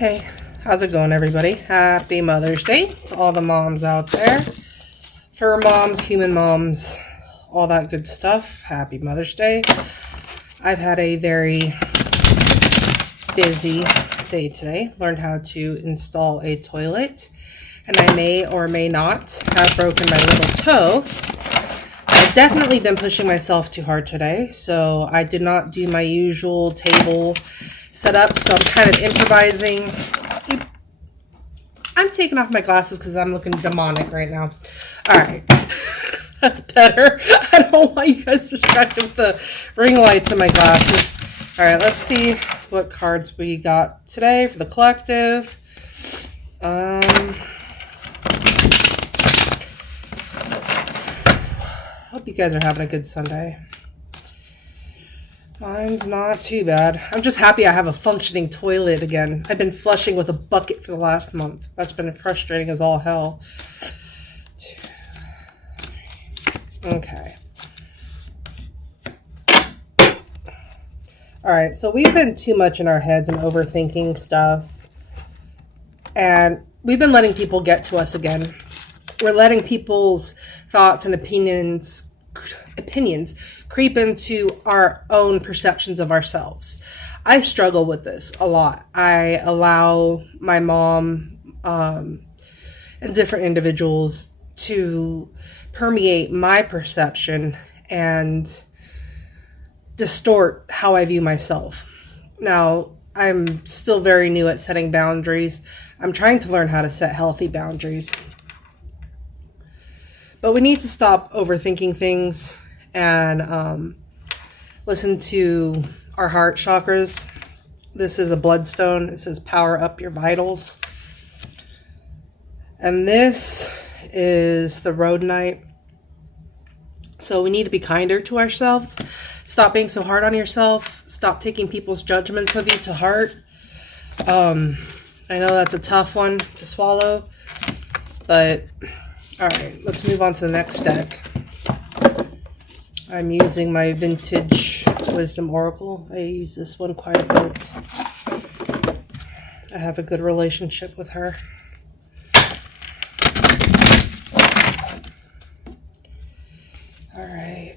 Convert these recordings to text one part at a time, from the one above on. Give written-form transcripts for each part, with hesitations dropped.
Hey, how's it going, everybody? Happy Mother's Day to all the moms out there. Fur moms, human moms, all that good stuff. Happy Mother's Day. I've had a very busy day today. Learned how to install a toilet, and I may or may not have broken my little toe. I've definitely been pushing myself too hard today, so I did not do my usual table setup, so I'm kind of improvising. I'm taking off my glasses because I'm looking demonic right now. Alright, that's better. I don't want you guys distracted with the ring lights in my glasses. Alright, let's see what cards we got today for the collective. Hope you guys are having a good Sunday. Mine's not too bad. I'm just happy I have a functioning toilet again. I've been flushing with a bucket for the last month. That's been frustrating as all hell. Okay. Alright, so we've been too much in our heads and overthinking stuff. And we've been letting people get to us again. We're letting people's thoughts and opinions creep into our own perceptions of ourselves. I struggle with this a lot. I allow my mom and different individuals to permeate my perception and distort how I view myself. Now, I'm still very new at setting boundaries. I'm trying to learn how to set healthy boundaries. But we need to stop overthinking things and listen to our heart chakras. This is a bloodstone. It says power up your vitals. And this is the rhodonite. So we need to be kinder to ourselves. Stop being so hard on yourself. Stop taking people's judgments of you to heart. I know that's a tough one to swallow, but all right, let's move on to the next deck. I'm using my vintage Wisdom Oracle. I use this one quite a bit. I have a good relationship with her. All right.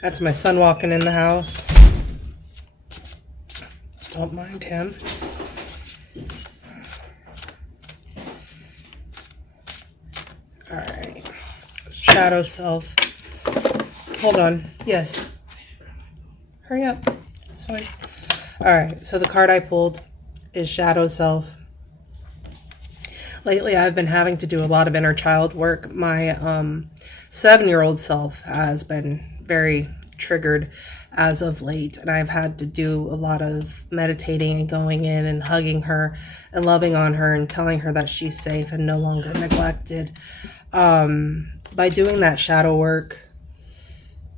That's my son walking in the house. Don't mind him. Alright. Shadow self. Hold on. Yes. Hurry up. It's fine. Alright, so the card I pulled is Shadow Self. Lately, I've been having to do a lot of inner child work. My 7-year-old self has been very triggered as of late, and I've had to do a lot of meditating and going in and hugging her and loving on her and telling her that she's safe and no longer neglected. By doing that shadow work,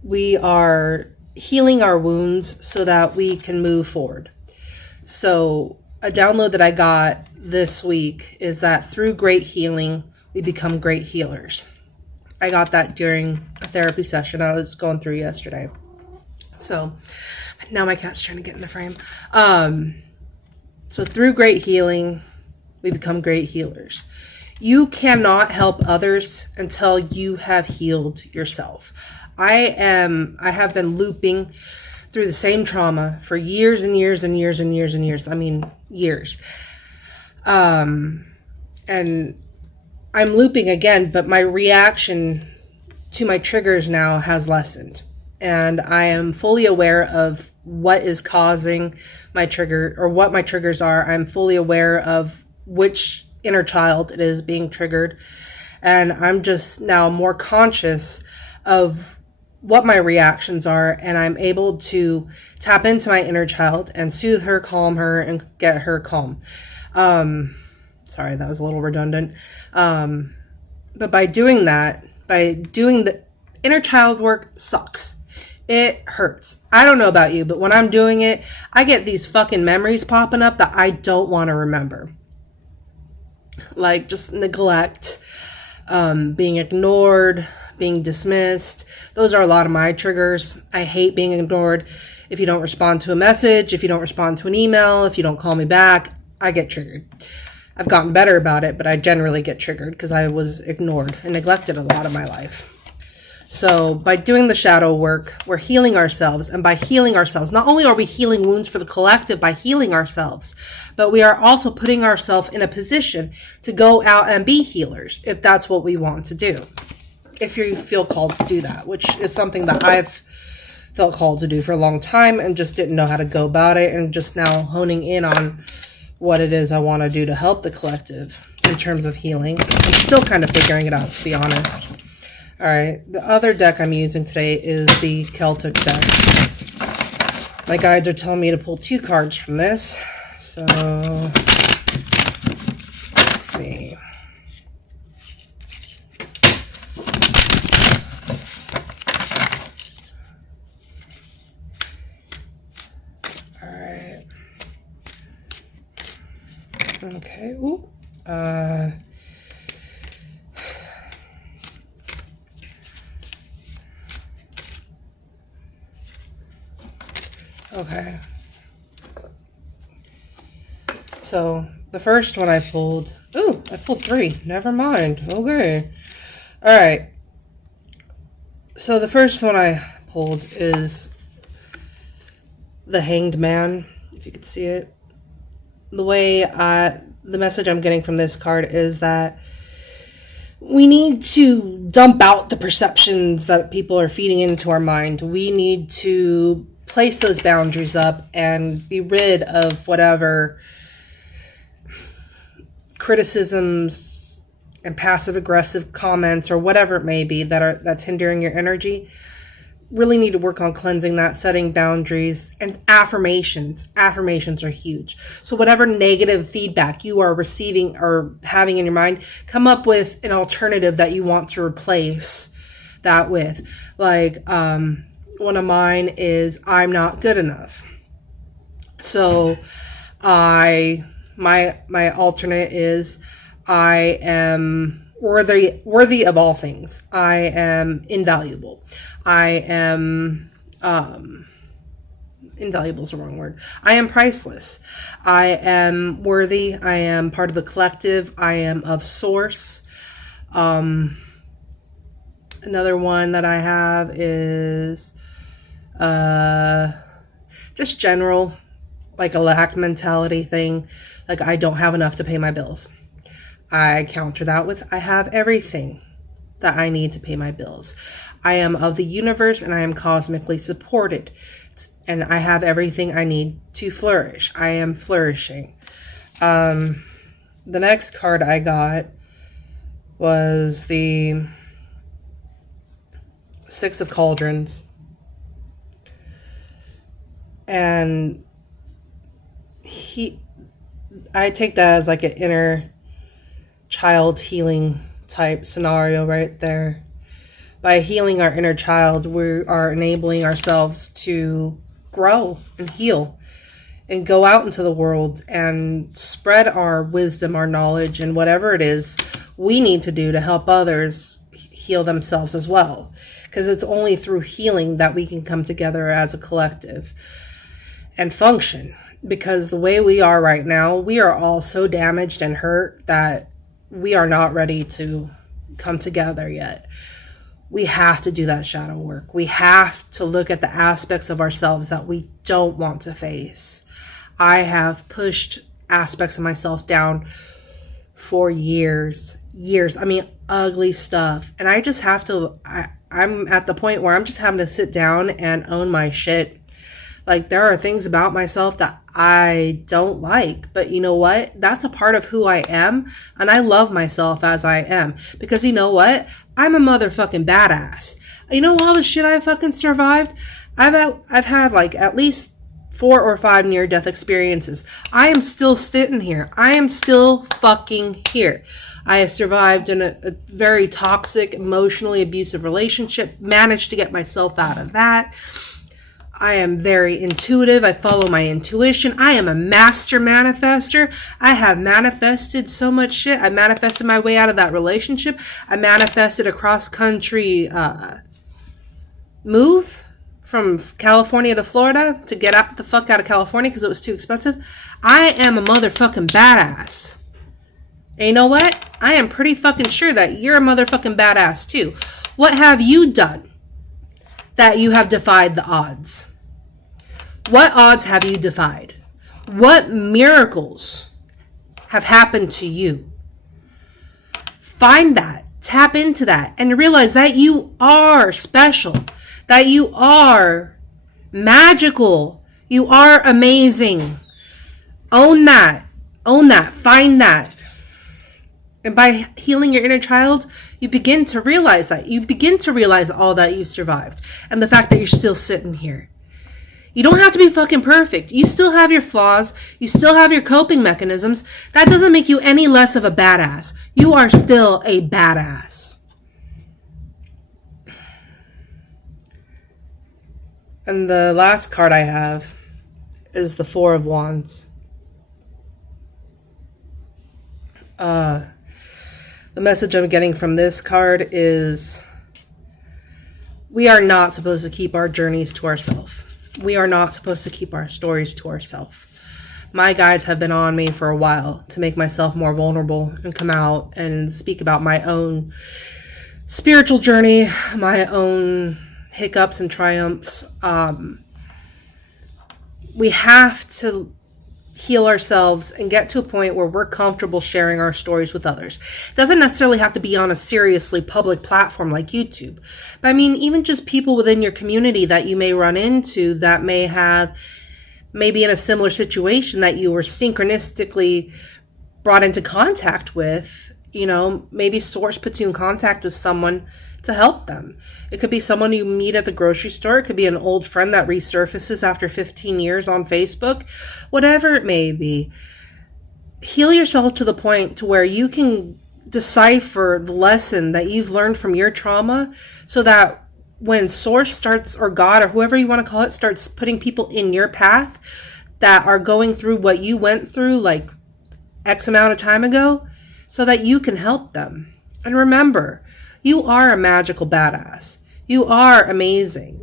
we are healing our wounds so that we can move forward. So a download that I got this week is that through great healing, we become great healers. I got that during a therapy session I was going through yesterday. So now my cat's trying to get in the frame. So through great healing, we become great healers. You cannot help others until you have healed yourself. I have been looping through the same trauma for years and years and years and years and years. I mean, years. And I'm looping again, but my reaction to my triggers now has lessened. And I am fully aware of what is causing my trigger, or what my triggers are. I'm fully aware of which inner child it is being triggered. And I'm just now more conscious of what my reactions are. And I'm able to tap into my inner child and soothe her, calm her, and get her calm. Sorry, that was a little redundant. But by doing that, by doing the inner child work, sucks. It hurts. I don't know about you, but when I'm doing it, I get these fucking memories popping up that I don't want to remember. like just neglect, being ignored, being dismissed. Those are a lot of my triggers. I hate being ignored. If you don't respond to a message, if you don't respond to an email, if you don't call me back, I get triggered. I've gotten better about it, but I generally get triggered because I was ignored and neglected a lot of my life. So by doing the shadow work, we're healing ourselves. And by healing ourselves, not only are we healing wounds for the collective by healing ourselves, but we are also putting ourselves in a position to go out and be healers if that's what we want to do. If you feel called to do that, which is something that I've felt called to do for a long time and just didn't know how to go about it, and just now honing in on what it is I want to do to help the collective in terms of healing. I'm still kind of figuring it out, to be honest. All right, the other deck I'm using today is the Celtic deck. My guides are telling me to pull 2 cards from this. So, let's see. All right. Okay. Ooh. Okay. So the first one I pulled. Ooh, I pulled 3. Never mind. Okay. All right. So the first one I pulled is the Hanged Man. If you could see it. The message I'm getting from this card is that we need to dump out the perceptions that people are feeding into our mind. We need to place those boundaries up and be rid of whatever criticisms and passive aggressive comments or whatever it may be that's hindering your energy. Really need to work on cleansing that, setting boundaries, and affirmations. Affirmations are huge. So whatever negative feedback you are receiving or having in your mind, come up with an alternative that you want to replace that with. Like, one of mine is I'm not good enough. So my alternate is I am worthy of all things. I am invaluable. I am invaluable is the wrong word. I am priceless. I am worthy. I am part of the collective. I am of source. Another one that I have is just general, like a lack mentality thing. Like I don't have enough to pay my bills. I counter that with I have everything that I need to pay my bills. I am of the universe and I am cosmically supported. And I have everything I need to flourish. I am flourishing. The next card I got was the 6 of Cauldrons. And I take that as like an inner child healing type scenario right there. By healing our inner child, we are enabling ourselves to grow and heal and go out into the world and spread our wisdom, our knowledge, and whatever it is we need to do to help others heal themselves as well. Because it's only through healing that we can come together as a collective and function. Because the way we are right now, we are all so damaged and hurt that we are not ready to come together yet. We have to do that shadow work. We have to look at the aspects of ourselves that we don't want to face. I have pushed aspects of myself down for years. I mean, ugly stuff. And I just have to, I'm at the point where I'm just having to sit down and own my shit. Like, there are things about myself that I don't like, but you know what? That's a part of who I am, and I love myself as I am. Because you know what? I'm a motherfucking badass. You know all the shit I fucking survived? I've had like at least 4 or 5 near-death experiences. I am still sitting here. I am still fucking here. I have survived in a very toxic, emotionally abusive relationship, managed to get myself out of that. I am very intuitive. I follow my intuition. I am a master manifester. I have manifested so much shit. I manifested my way out of that relationship. I manifested a cross-country move from California to Florida to get out the fuck out of California because it was too expensive. I am a motherfucking badass. And you know what? I am pretty fucking sure that you're a motherfucking badass too. What have you done that you have defied the odds? What odds have you defied? What miracles have happened to you? Find that, tap into that, and realize that you are special, that you are magical, you are amazing. Own that, find that. And by healing your inner child, you begin to realize that. You begin to realize all that you've survived. And the fact that you're still sitting here. You don't have to be fucking perfect. You still have your flaws. You still have your coping mechanisms. That doesn't make you any less of a badass. You are still a badass. And the last card I have is the Four of Wands. The message I'm getting from this card is we are not supposed to keep our journeys to ourselves. We are not supposed to keep our stories to ourselves. My guides have been on me for a while to make myself more vulnerable and come out and speak about my own spiritual journey, my own hiccups and triumphs. We have to heal ourselves and get to a point where we're comfortable sharing our stories with others. It doesn't necessarily have to be on a seriously public platform like YouTube. But I mean, even just people within your community that you may run into that may be in a similar situation that you were synchronistically brought into contact with, you know, maybe Source puts you in contact with someone to help them. It could be someone you meet at the grocery store. It could be an old friend that resurfaces after 15 years on Facebook. Whatever it may be. Heal yourself to the point to where you can decipher the lesson that you've learned from your trauma so that when Source starts, or God, or whoever you want to call it, starts putting people in your path that are going through what you went through like X amount of time ago, so that you can help them. And remember, you are a magical badass. You are amazing.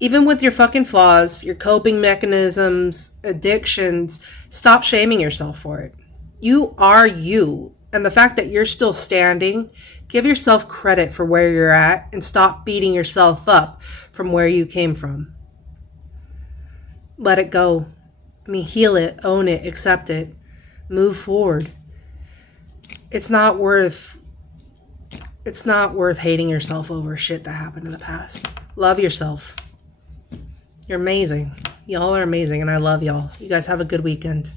Even with your fucking flaws, your coping mechanisms, addictions, stop shaming yourself for it. You are you. And the fact that you're still standing, give yourself credit for where you're at and stop beating yourself up from where you came from. Let it go. I mean, heal it, own it, accept it, move forward. It's not worth hating yourself over shit that happened in the past. Love yourself. You're amazing. Y'all are amazing, and I love y'all. You guys have a good weekend.